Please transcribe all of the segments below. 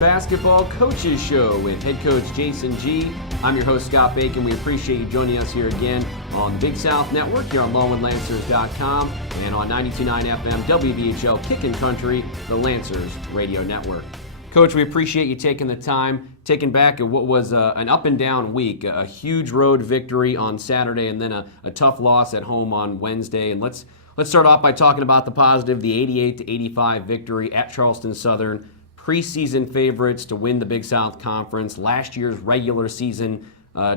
Basketball Coaches Show with head coach Jayson G. I'm your host, Scott Bacon. We appreciate you joining us here again on Big South Network, here on LongwoodLancers.com, and on 92.9 FM WVHL Kickin' Country, the Lancers Radio Network. Coach, we appreciate you taking the time, taking back at what was an up-and-down week, a huge road victory on Saturday, and then a tough loss at home on Wednesday. And let's start off by talking about the positive, the 88-85 victory at Charleston-Southern. Preseason favorites to win the Big South Conference, last year's regular season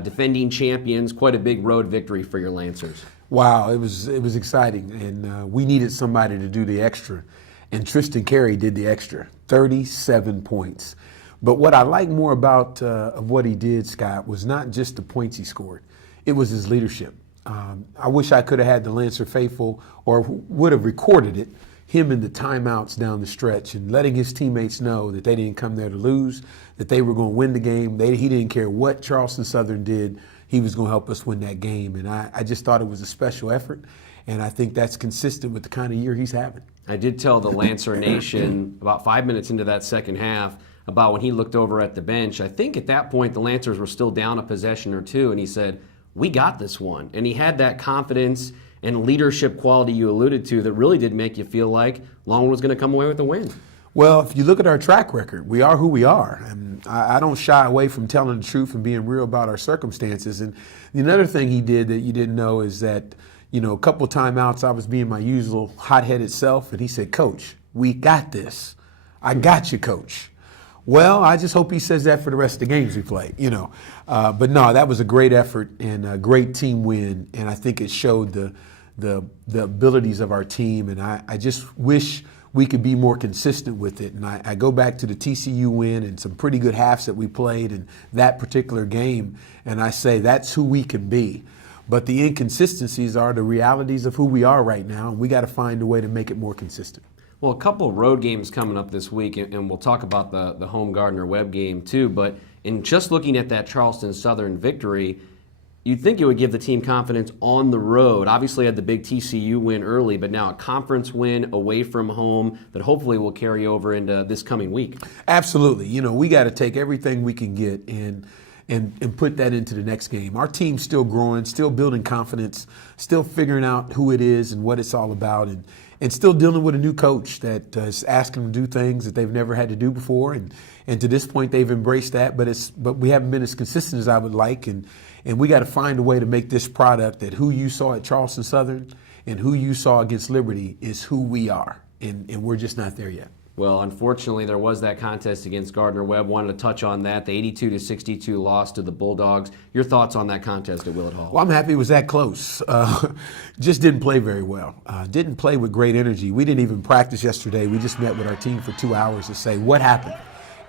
defending champions. Quite a big road victory for your Lancers. Wow, it was exciting, and we needed somebody to do the extra, and Tristan Carey did the extra, 37 points. But what I like more about of what he did, Scott, was not just the points he scored. It was his leadership. I wish I could have had the Lancer faithful, or would have recorded it, him in the timeouts down the stretch and letting his teammates know that they didn't come there to lose, that they were going to win the game. He didn't care what Charleston-Southern did. He was going to help us win that game. And I just thought it was a special effort, and I think that's consistent with the kind of year he's having. I did tell the Lancer Nation about 5 minutes into that second half about when he looked over at the bench. I think at that point the Lancers were still down a possession or two, and he said, "We got this one." And he had that confidence and leadership quality you alluded to that really did make you feel like Longwood was going to come away with a win. Well, if you look at our track record, we are who we are. And I don't shy away from telling the truth and being real about our circumstances. And another thing he did that you didn't know is that, a couple of timeouts I was being my usual hot-headed self, and he said, "Coach, we got this. I got you, Coach." Well, I just hope he says that for the rest of the games we play, But no, that was a great effort and a great team win, and I think it showed the abilities of our team, and I just wish we could be more consistent with it. And I go back to the TCU win and some pretty good halves that we played in that particular game, and I say that's who we can be. But the inconsistencies are the realities of who we are right now, and we got to find a way to make it more consistent. Well, a couple of road games coming up this week, and we'll talk about the home Gardner-Webb game too, but in just looking at that Charleston-Southern victory, you'd think it would give the team confidence on the road. Obviously had the big TCU win early, but now a conference win away from home that hopefully will carry over into this coming week. Absolutely. We got to take everything we can get and put that into the next game. Our team's still growing, still building confidence, still figuring out who it is and what it's all about, and still dealing with a new coach that is asking them to do things that they've never had to do before. And to this point, they've embraced that, but we haven't been as consistent as I would like. And we got to find a way to make this product that who you saw at Charleston-Southern and who you saw against Liberty is who we are. And we're just not there yet. Well, unfortunately, there was that contest against Gardner-Webb. Wanted to touch on that. The 82-62 loss to the Bulldogs. Your thoughts on that contest at Willett Hall? Well, I'm happy it was that close. Just didn't play very well. Didn't play with great energy. We didn't even practice yesterday. We just met with our team for 2 hours to say what happened.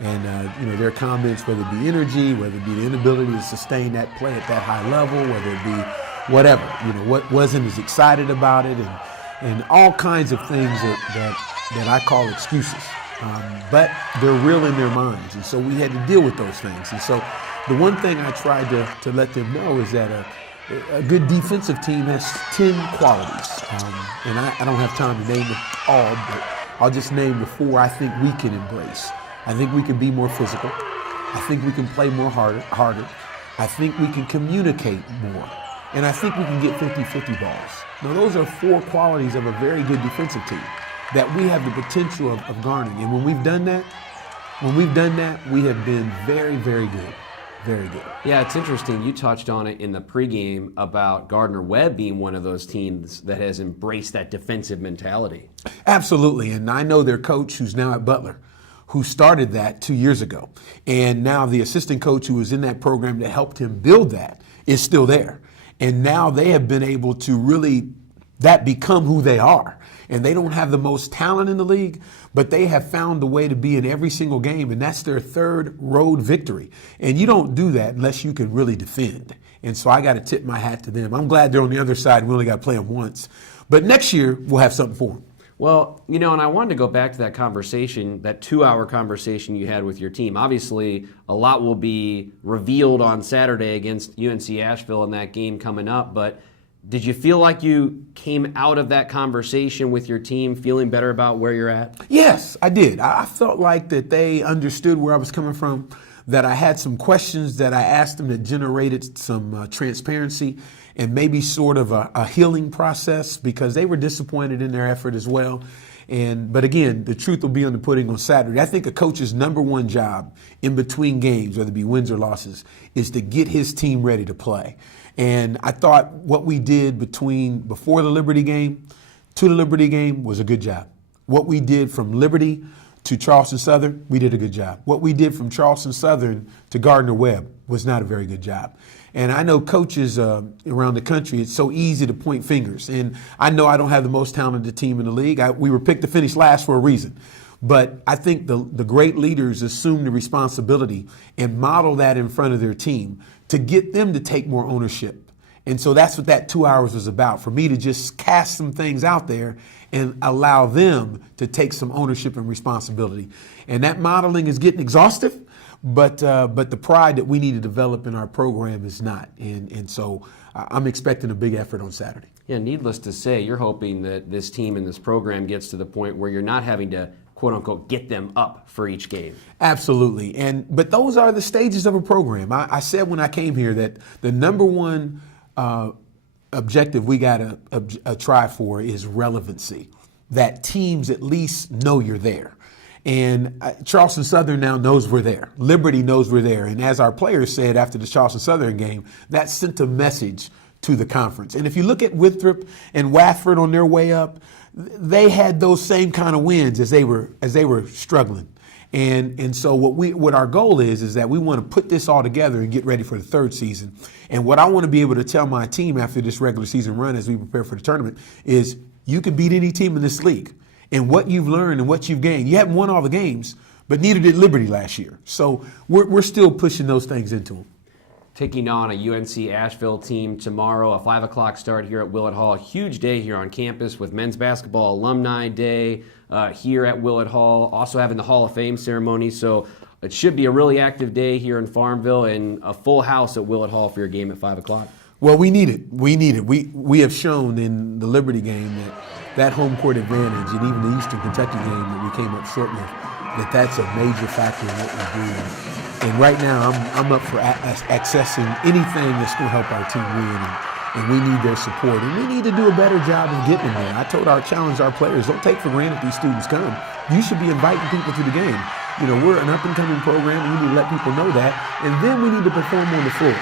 And, their comments, whether it be energy, whether it be the inability to sustain that play at that high level, whether it be whatever, what wasn't as excited about it, and all kinds of things that I call excuses. But they're real in their minds, and so we had to deal with those things. And so the one thing I tried to let them know is that a good defensive team has 10 qualities. And I don't have time to name them all, but I'll just name the 4 I think we can embrace. I think we can be more physical. I think we can play more harder. I think we can communicate more. And I think we can get 50-50 balls. Now, those are 4 qualities of a very good defensive team that we have the potential of garnering. And when we've done that, we have been very, very good. Very good. Yeah, it's interesting. You touched on it in the pregame about Gardner-Webb being one of those teams that has embraced that defensive mentality. Absolutely. And I know their coach, who's now at Butler, who started that 2 years ago. And now the assistant coach who was in that program that helped him build that is still there. And now they have been able to really become who they are. And they don't have the most talent in the league, but they have found a way to be in every single game, and that's their 3rd road victory. And you don't do that unless you can really defend. And so I got to tip my hat to them. I'm glad they're on the other side. We only got to play them once. But next year, we'll have something for them. Well, and I wanted to go back to that conversation, that 2-hour conversation you had with your team. Obviously, a lot will be revealed on Saturday against UNC Asheville in that game coming up, but Did you feel like you came out of that conversation with your team feeling better about where you're at? Yes, I did. I felt like that they understood where I was coming from, that I had some questions that I asked them that generated some transparency and maybe sort of a healing process, because they were disappointed in their effort as well. But again, the truth will be on the pudding on Saturday. I think a coach's number one job in between games, whether it be wins or losses, is to get his team ready to play. And I thought what we did before the Liberty game to the Liberty game was a good job. What we did from Liberty to Charleston-Southern, we did a good job. What we did from Charleston-Southern to Gardner-Webb was not a very good job. And I know coaches around the country, it's so easy to point fingers. And I know I don't have the most talented team in the league. We were picked to finish last for a reason. But I think the great leaders assume the responsibility and model that in front of their team to get them to take more ownership. And so that's what that 2 hours was about, for me to just cast some things out there and allow them to take some ownership and responsibility. And that modeling is getting exhaustive, but the pride that we need to develop in our program is not. And so I'm expecting a big effort on Saturday. Yeah, needless to say, you're hoping that this team and this program gets to the point where you're not having to, quote unquote, get them up for each game. Absolutely. But those are the stages of a program. I said when I came here that the number one objective we got to try for is relevancy, that teams at least know you're there. And Charleston-Southern now knows we're there. Liberty knows we're there. And as our players said after the Charleston-Southern game, that sent a message to the conference. And if you look at Winthrop and Wafford on their way up, they had those same kind of wins as they were struggling. And so what our goal is that we want to put this all together and get ready for the third season. And what I want to be able to tell my team after this regular season run as we prepare for the tournament is you can beat any team in this league. And what you've learned and what you've gained. You haven't won all the games, but neither did Liberty last year. So we're still pushing those things into them. Taking on a UNC Asheville team tomorrow, a 5 o'clock start here at Willett Hall. A huge day here on campus with men's basketball alumni day here at Willett Hall. Also having the Hall of Fame ceremony. So it should be a really active day here in Farmville and a full house at Willett Hall for your game at 5 o'clock. Well, we need it. We have shown in the Liberty game that home court advantage, and even the Eastern Kentucky game that we came up short with, that's a major factor in what we do. And right now, I'm up for accessing anything that's going to help our team win, and we need their support. And we need to do a better job of getting them there. I challenged our players, don't take for granted these students come. You should be inviting people to the game. You know, we're an up-and-coming program, and we need to let people know that. And then we need to perform on the floor.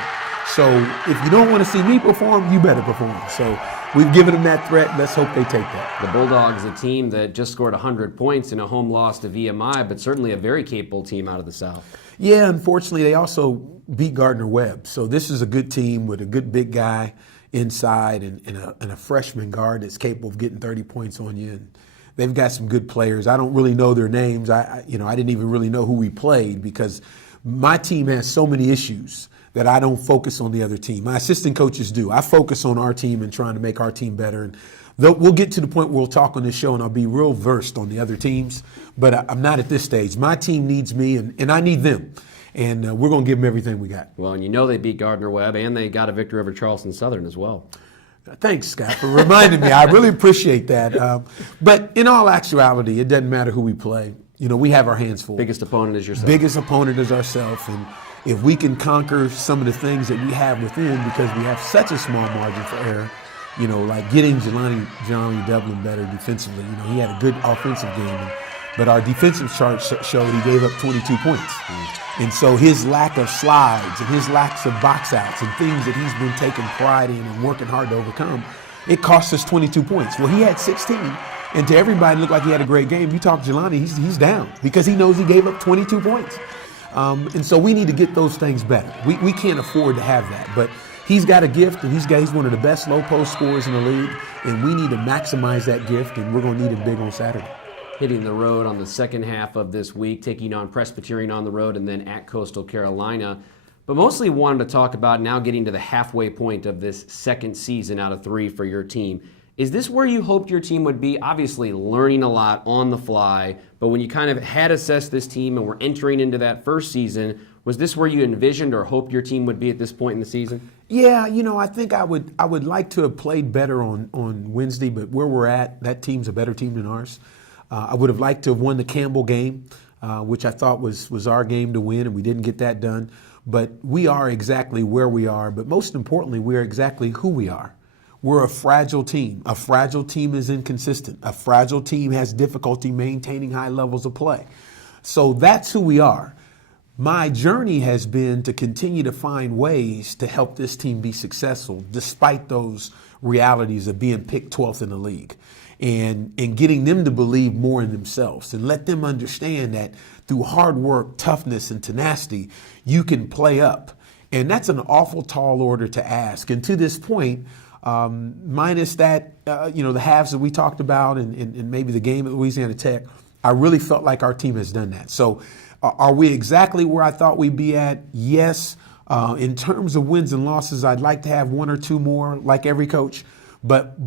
So if you don't want to see me perform, you better perform. So we've given them that threat. Let's hope they take that. The Bulldogs, a team that just scored 100 points in a home loss to VMI, but certainly a very capable team out of the South. Yeah, unfortunately, they also beat Gardner-Webb. So this is a good team with a good big guy inside and a freshman guard that's capable of getting 30 points on you. And they've got some good players. I don't really know their names. I didn't even really know who we played because my team has so many issues that I don't focus on the other team. My assistant coaches do. I focus on our team and trying to make our team better. And we'll get to the point where we'll talk on this show and I'll be real versed on the other teams, but I'm not at this stage. My team needs me and I need them. And we're going to give them everything we got. Well, and you know they beat Gardner-Webb and they got a victory over Charleston-Southern as well. Thanks, Scott, for reminding me. I really appreciate that. But in all actuality, it doesn't matter who we play. You know, we have our hands full. Biggest opponent is yourself. Biggest opponent is ourselves. And if we can conquer some of the things that we have within, because we have such a small margin for error, you know, like getting Jelani Devlin better defensively. You know, he had a good offensive game, but our defensive chart showed he gave up 22 points. And so his lack of slides and his lack of box outs and things that he's been taking pride in and working hard to overcome, it cost us 22 points. Well, he had 16, and to everybody it looked like he had a great game. You talk to Jelani, he's down because he knows he gave up 22 points. And so we need to get those things better. We can't afford to have that. But he's got a gift, and he's one of the best low post scorers in the league, and we need to maximize that gift, and we're going to need him big on Saturday. Hitting the road on the second half of this week, taking on Presbyterian on the road and then at Coastal Carolina. But mostly wanted to talk about now getting to the halfway point of this second season out of 3 for your team. Is this where you hoped your team would be? Obviously learning a lot on the fly, but when you kind of had assessed this team and were entering into that first season, was this where you envisioned or hoped your team would be at this point in the season? Yeah, I think I would like to have played better on Wednesday, but where we're at, that team's a better team than ours. I would have liked to have won the Campbell game, which I thought was our game to win, and we didn't get that done. But we are exactly where we are, but most importantly, we are exactly who we are. We're a fragile team. A fragile team is inconsistent. A fragile team has difficulty maintaining high levels of play. So that's who we are. My journey has been to continue to find ways to help this team be successful despite those realities of being picked 12th in the league and getting them to believe more in themselves and let them understand that through hard work, toughness, and tenacity, you can play up. And that's an awful tall order to ask. And to this point, minus that, the halves that we talked about and maybe the game at Louisiana Tech, I really felt like our team has done that. So are we exactly where I thought we'd be at? Yes. In terms of wins and losses, I'd like to have one or two more, like every coach. But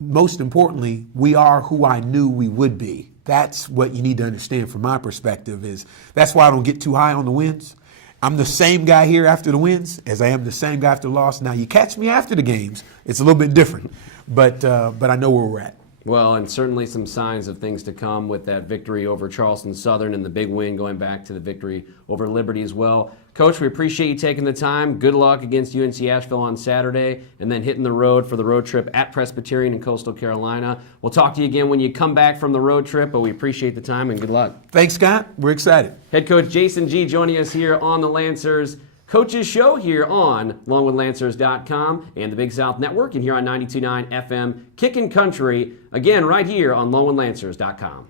most importantly, we are who I knew we would be. That's what you need to understand from my perspective is that's why I don't get too high on the wins. I'm the same guy here after the wins as I am the same guy after the loss. Now, you catch me after the games, it's a little bit different. But I know where we're at. Well, and certainly some signs of things to come with that victory over Charleston-Southern and the big win going back to the victory over Liberty as well. Coach, we appreciate you taking the time. Good luck against UNC Asheville on Saturday and then hitting the road for the road trip at Presbyterian in Coastal Carolina. We'll talk to you again when you come back from the road trip, but we appreciate the time and good luck. Thanks, Scott. We're excited. Head coach Jayson G joining us here on the Lancers Coaches Show here on LongwoodLancers.com and the Big South Network and here on 92.9 FM Kickin' Country, again right here on LongwoodLancers.com.